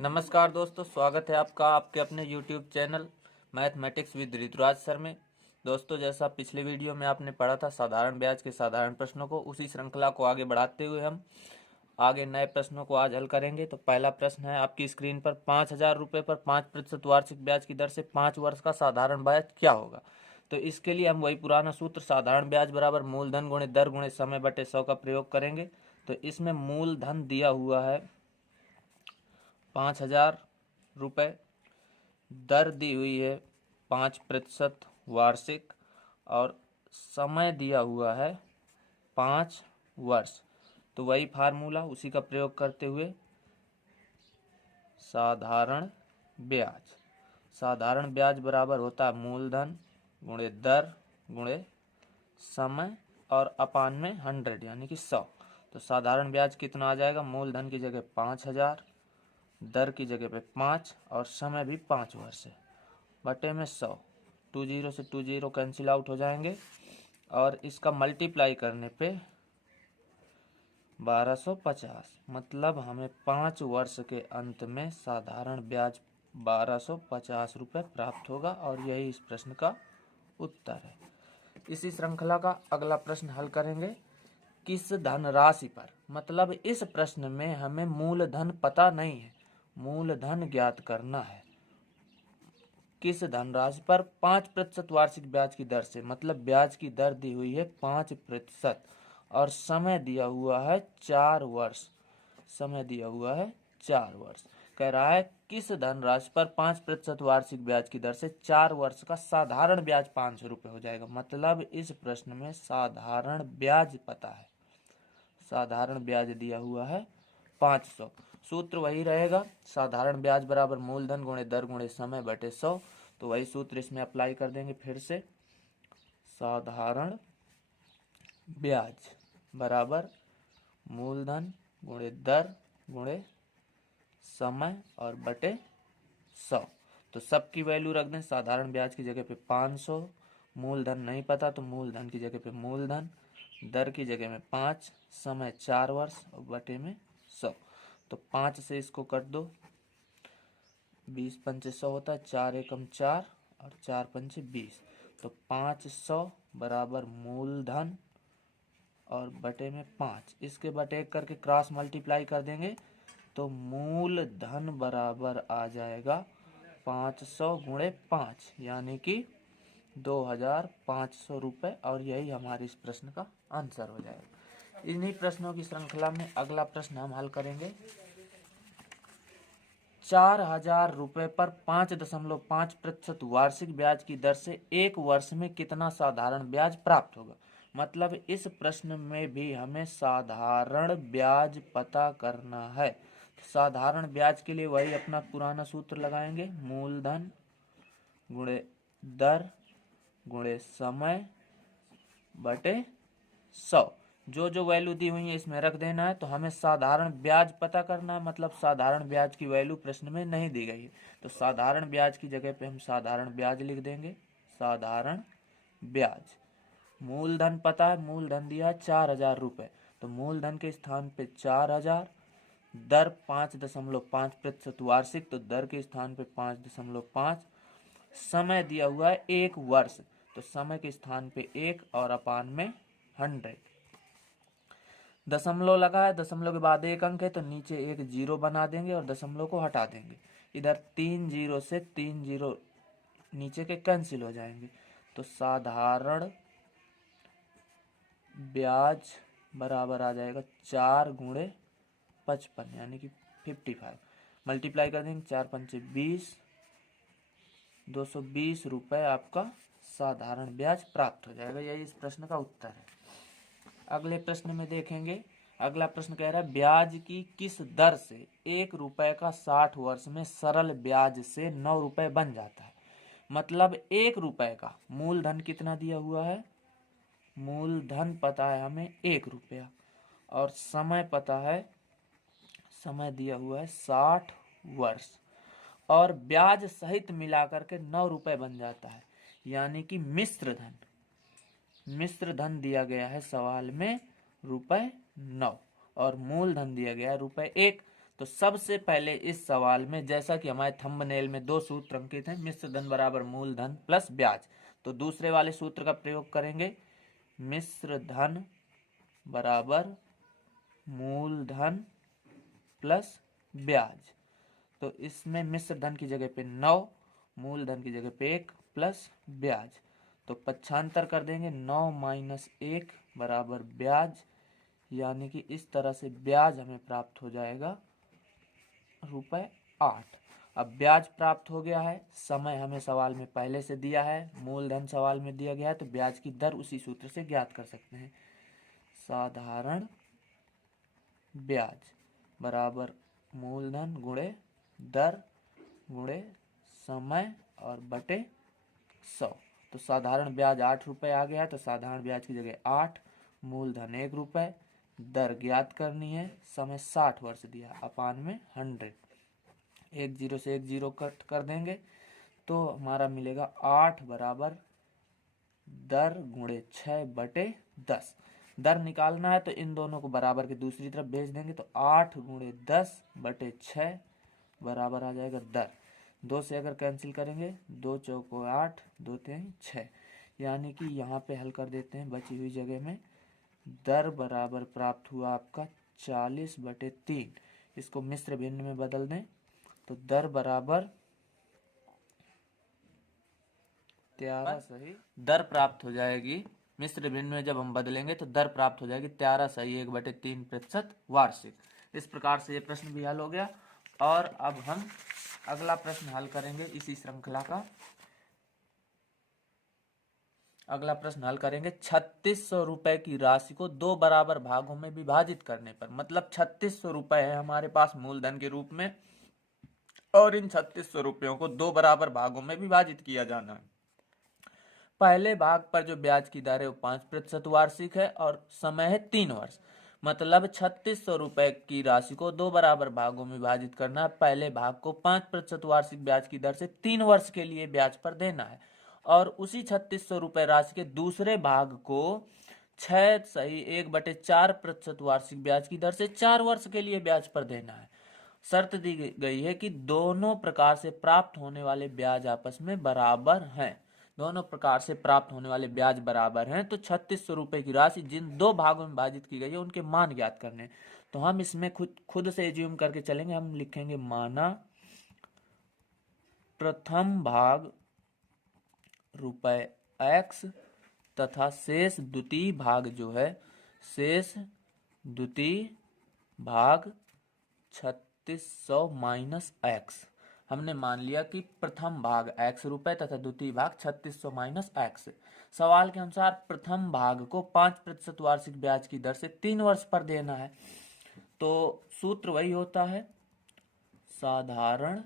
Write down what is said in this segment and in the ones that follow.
नमस्कार दोस्तों, स्वागत है आपका आपके अपने YouTube channel mathematics with Rituraj sir में। दोस्तों, जैसा पिछले वीडियो में आपने पढ़ा था साधारण ब्याज के साधारण प्रश्नों को, उसी श्रृंखला को आगे बढ़ाते हुए हम आगे नए प्रश्नों को आज हल करेंगे। तो पहला प्रश्न है आपकी स्क्रीन पर, 5,000 रुपये पर 5% वार्षिक ब्याज की दर से 5 वर्ष का साधारण ब्याज क्या होगा। तो इसके लिए हम वही पुराना सूत्र साधारण ब्याज बराबर मूलधन गुणे दर गुणे समय बटे 100 का प्रयोग करेंगे। तो इसमें मूलधन दिया हुआ है 5,000 रुपये, दर दी हुई है 5% वार्षिक और समय दिया हुआ है 5 वर्ष। तो वही फार्मूला उसी का प्रयोग करते हुए साधारण ब्याज बराबर होता है मूलधन गुणे दर गुणे समय और अपान में 100 यानी कि 100। तो साधारण ब्याज कितना आ जाएगा, मूलधन की जगह 5,000, दर की जगह पे 5 और समय भी 5 वर्ष है, बटे में 100। 2 0 से 2 0 कैंसिल आउट हो जाएंगे और इसका मल्टीप्लाई करने पे 1250, मतलब हमें 5 वर्ष के अंत में साधारण ब्याज 1250 रुपये प्राप्त होगा और यही इस प्रश्न का उत्तर है। इसी श्रृंखला का अगला प्रश्न हल करेंगे। किस धनराशि पर, मतलब इस प्रश्न में हमें मूलधन पता नहीं है, मूलधन ज्ञात करना है। किस धनराशि पर 5% वार्षिक ब्याज की दर से, मतलब ब्याज की दर दी हुई है 5% और समय दिया हुआ है 4 वर्ष। समय दिया हुआ है 4 वर्ष। कह रहा है किस धनराशि पर 5% वार्षिक ब्याज की दर से 4 वर्ष का साधारण ब्याज 500 रुपये हो जाएगा। मतलब इस प्रश्न में साधारण ब्याज पता है, साधारण ब्याज दिया हुआ है 500। सूत्र वही रहेगा, साधारण ब्याज बराबर मूलधन गुणे दर गुणे समय बटे 100। तो वही सूत्र इसमें अप्लाई कर देंगे फिर से, साधारण ब्याज बराबर मूलधन गुणे दर गुणे समय और बटे 100। तो सबकी वैल्यू रख दें, साधारण ब्याज की जगह पे 500, मूलधन नहीं पता तो मूलधन की जगह पे मूलधन, दर की जगह में 5, समय 4 वर्ष और बटे में 100। तो 5 से इसको कट दो, 20 पंचे 100 होता है, 4 एकम 4 और 4 पंचे 20। तो 500 बराबर मूलधन और बटे में 5, इसके बटे करके क्रॉस मल्टीप्लाई कर देंगे तो मूलधन बराबर आ जाएगा 500 गुणे 5 यानी कि 2,500 रुपये और यही हमारे इस प्रश्न का आंसर हो जाएगा। इन्हीं प्रश्नों की श्रृंखला में अगला प्रश्न हम हल करेंगे। 4,000 रुपये पर 5.5% वार्षिक ब्याज की दर से 1 वर्ष में कितना साधारण ब्याज प्राप्त होगा। मतलब इस प्रश्न में भी हमें साधारण ब्याज पता करना है। साधारण ब्याज के लिए वही अपना पुराना सूत्र लगाएंगे, मूलधन गुणे दर गुणे समय बटे 100। जो वैल्यू दी हुई है इसमें रख देना है। तो हमें साधारण ब्याज पता करना है, मतलब साधारण ब्याज की वैल्यू प्रश्न में नहीं दी गई है। तो साधारण ब्याज की जगह पे हम साधारण ब्याज लिख देंगे, साधारण ब्याज। मूलधन पता है, मूलधन दिया है 4,000 रुपये, तो मूलधन के स्थान पे 4,000, दर 5.5% वार्षिक, तो दर के स्थान पे 5.5, समय दिया हुआ है 1 वर्ष, तो समय के स्थान पे 1 और अपान में 100। दशमलव लगा है, दशमलव के बाद 1 अंक है तो नीचे एक 0 बना देंगे और दशमलव को हटा देंगे। इधर 3 0 से 3 0 नीचे के कैंसिल हो जाएंगे। तो साधारण ब्याज बराबर आ जाएगा 4 गुणे 55 यानी कि 55। मल्टीप्लाई कर देंगे, 4 पंचे 20, 220 रुपये आपका साधारण ब्याज प्राप्त हो जाएगा। यही इस प्रश्न का उत्तर है। अगले प्रश्न में देखेंगे। अगला प्रश्न कह रहा है ब्याज की किस दर से 1 रुपये का 60 वर्ष में सरल ब्याज से 9 रुपये बन जाता है। मतलब 1 रुपये का मूलधन कितना दिया हुआ है, मूलधन पता है हमें 1 रुपया और समय पता है, समय दिया हुआ है 60 वर्ष और ब्याज सहित मिलाकर के 9 रुपये बन जाता है, यानी कि मिश्र धन दिया गया है सवाल में ₹9 और मूलधन दिया गया है ₹1। तो सबसे पहले इस सवाल में, जैसा कि हमारे थंबनेल में 2 सूत्र अंकित हैं, मिश्र धन बराबर मूलधन प्लस ब्याज, तो दूसरे वाले सूत्र का प्रयोग करेंगे। मिश्र धन बराबर मूलधन प्लस ब्याज। तो इसमें मिश्र धन की जगह पे 9, मूलधन की जगह पे 1 प्लस ब्याज, तो पक्षांतर कर देंगे। 9 माइनस 1 बराबर ब्याज, यानी कि इस तरह से ब्याज हमें प्राप्त हो जाएगा ₹8। अब ब्याज प्राप्त हो गया है, समय हमें सवाल में पहले से दिया है, मूलधन सवाल में दिया गया है, तो ब्याज की दर उसी सूत्र से ज्ञात कर सकते हैं। साधारण ब्याज बराबर मूलधन गुणे दर गुणे समय और बटे 100। तो साधारण ब्याज ₹8 आ गया है, तो साधारण ब्याज की जगह 8, मूलधन ₹1, दर ज्ञात करनी है, समय 60 वर्ष दिया, अपान में 100, 1 0 से 1 0 कट कर देंगे, तो हमारा मिलेगा 8 बराबर दर गुणे 6 बटे 10। दर निकालना है तो इन दोनों को बराबर के दूसरी तरफ भेज देंगे, तो 8 गुणे 10 बटे 6 बराबर आ जाएगा दर। 2 से अगर कैंसिल करेंगे, 2 चौको 8, 2 3 6, यानी कि यहाँ पे हल कर देते हैं बची हुई जगह में। दर बराबर प्राप्त हुआ आपका 40/3। इसको मिश्र भिन्न में बदल दें तो दर बराबर 13 सही, दर प्राप्त हो जाएगी। मिश्र भिन्न में जब हम बदलेंगे तो दर प्राप्त हो जाएगी 13 सही 1/3% वार्षिक। इस प्रकार से ये प्रश्न भी हल हो गया। और अब हम अगला प्रश्न हल करेंगे इसी श्रृंखला का। अगला प्रश्न हल करेंगे 3600 रुपए की राशि को 2 बराबर भागों में विभाजित करने पर, मतलब 3600 रुपए है हमारे पास मूलधन के रूप में, और इन 3600 रुपयों को 2 बराबर भागों में विभाजित किया जाना है। पहले भाग पर जो ब्याज की दर है वो 5% वार्षिक है और समय है 3 वर्ष। मतलब 3600 रुपए की राशि को 2 बराबर भागों में विभाजित करना है। पहले भाग को 5% वार्षिक ब्याज की दर से 3 वर्ष के लिए ब्याज पर देना है, और उसी 3600 रुपए राशि के दूसरे भाग को 6 सही 1/4% वार्षिक ब्याज की दर से 4 वर्ष के लिए ब्याज पर देना है। शर्त दी गई है कि दोनों प्रकार से प्राप्त होने वाले ब्याज आपस में बराबर हैं। दोनों प्रकार से प्राप्त होने वाले ब्याज बराबर हैं, तो 3600 रुपए की राशि जिन 2 भागों में विभाजित की गई है उनके मान ज्ञात करने। तो हम इसमें खुद से एज्यूम करके चलेंगे। हम लिखेंगे माना प्रथम भाग ₹X तथा शेष द्वितीय भाग जो है, शेष द्वितीय भाग 3600 माइनस x। हमने मान लिया कि प्रथम भाग X रुपए तथा द्वितीय भाग 3600 माइनस x। सवाल के अनुसार प्रथम भाग को 5% वार्षिक ब्याज की दर से 3 वर्ष पर देना है, तो सूत्र वही होता है, साधारण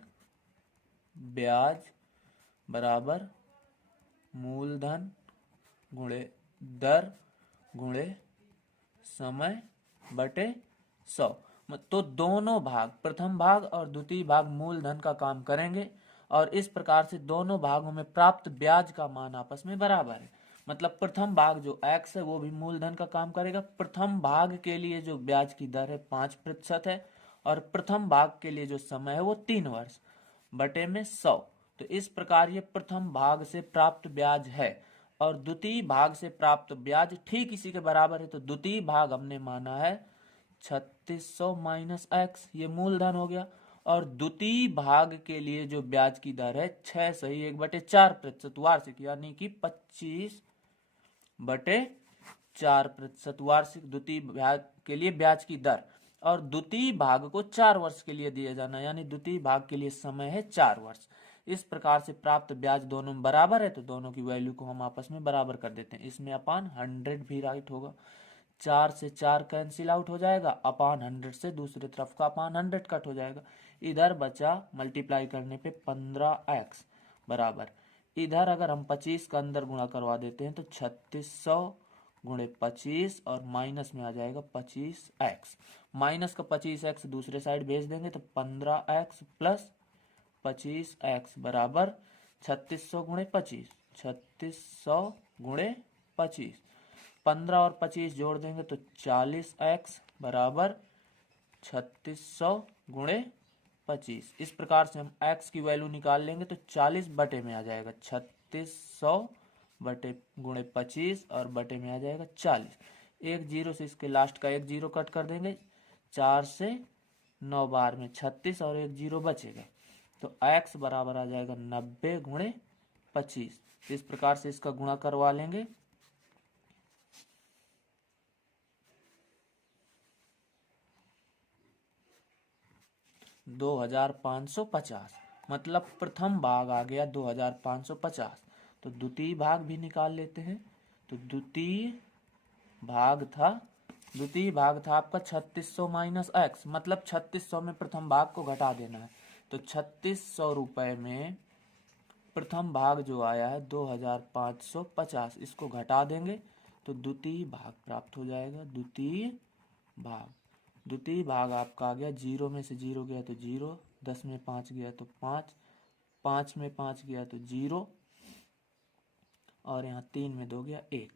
ब्याज बराबर मूलधन गुणे दर गुणे समय बटे 100। तो दोनों भाग, प्रथम भाग और द्वितीय भाग मूलधन का काम करेंगे, और इस प्रकार से दोनों भागों में प्राप्त ब्याज का मान आपस में बराबर है। मतलब प्रथम भाग जो x है वो भी मूलधन का काम करेगा। प्रथम भाग के लिए जो ब्याज की दर है 5% है, और प्रथम भाग के लिए जो समय है वो 3 वर्ष बटे में 100। तो इस प्रकार ये प्रथम भाग से प्राप्त ब्याज है, और द्वितीय भाग से प्राप्त ब्याज ठीक इसी के बराबर है। तो द्वितीय भाग हमने माना है 3600 माइनस x, ये मूलधन हो गया, और द्वितीय भाग के लिए जो ब्याज की दर है 6 सही 1/4% वार्षिक, यानी कि 25/4% वार्षिक द्वितीय भाग के लिए ब्याज की दर, और द्वितीय भाग को 4 वर्ष के लिए दिया जाना, यानी द्वितीय भाग के लिए समय है 4 वर्ष। इस प्रकार से प्राप्त ब्याज दोनों में बराबर है, तो दोनों की वैल्यू को हम आपस में बराबर कर देते हैं। इसमें अपान 100 भी राइट होगा, 4 से 4 कैंसिल आउट हो जाएगा, अपान 100 से दूसरी तरफ का अपान 100 कट हो जाएगा। इधर बचा मल्टीप्लाई करने पे 15x बराबर, इधर अगर हम 25 का अंदर गुणा करवा देते हैं तो 3600 गुणे 25, और माइनस में आ जाएगा 25x। माइनस का 25x दूसरे साइड भेज देंगे तो 15x प्लस 25x बराबर 3600 गुणे 25, 3600 गुणे 25, 15 और 25 जोड़ देंगे तो 40x बराबर 3600 गुणे 25। इस प्रकार से हम x की वैल्यू निकाल लेंगे तो 40 बटे में आ जाएगा 3600 बटे गुणे 25 और बटे में आ जाएगा 40। एक जीरो से इसके लास्ट का एक जीरो कट कर देंगे, 4 से 9 बार में 36 और एक जीरो बचेगा, तो x बराबर आ जाएगा 90 गुणे 25। इस प्रकार से इसका गुणा करवा लेंगे। दो हजार 550 मतलब प्रथम भाग आ गया 2550। तो द्वितीय भाग भी निकाल लेते हैं। तो द्वितीय भाग था आपका 3600 माइनस एक्स, मतलब 3600 में प्रथम भाग को घटा देना है। तो 3600 रुपये में प्रथम भाग जो आया है 2550, इसको घटा देंगे तो द्वितीय भाग प्राप्त हो जाएगा। द्वितीय भाग आपका आ गया, जीरो में से जीरो गया तो जीरो, 10 में 5 गया तो 5, 5 में 5 गया तो जीरो, और यहाँ 3 में 2 गया 1।